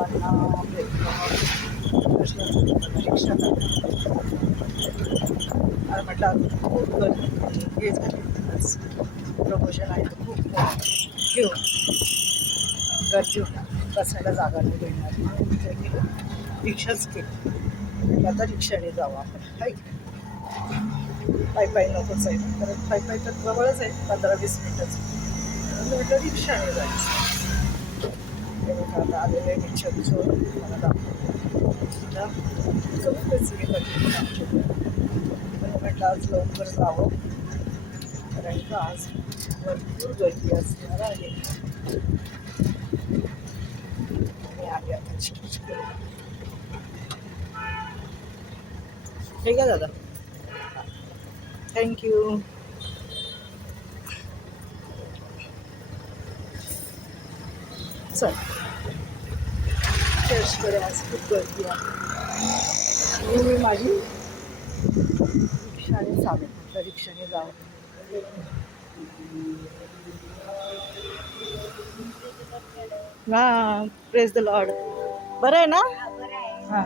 सर्वांना रिक्षा आणि म्हटलं अजून खूप गर्दी हे झाले प्रमोशन आहे तर खूप घेऊन गर्दी होणार बसायला जागा नाही मिळणार म्हणून विचार केलं रिक्षाच केली आता रिक्षाने जावं आपण काय पायी नकोच आहे कारण पायी तर जवळच आहे 15-20 मिनिटाचं म्हटलं रिक्षाने जायचं तेव्हा आता आलेलं आहे रिक्षाचं मला दाखवलं जवळच मी कधी आमच्या पण म्हटलं आज लवकर जावं कारण का आज भरपूर गर्दी असणार आहे मी आले आता ठीक आहे दादा थँक्यू चल चर्चकडे आज खूप गर्दी आहे मी माझी रिक्षाने चालेल म्हटलं रिक्षाने जावं हां प्रेज द लॉर्ड बरं आहे ना हां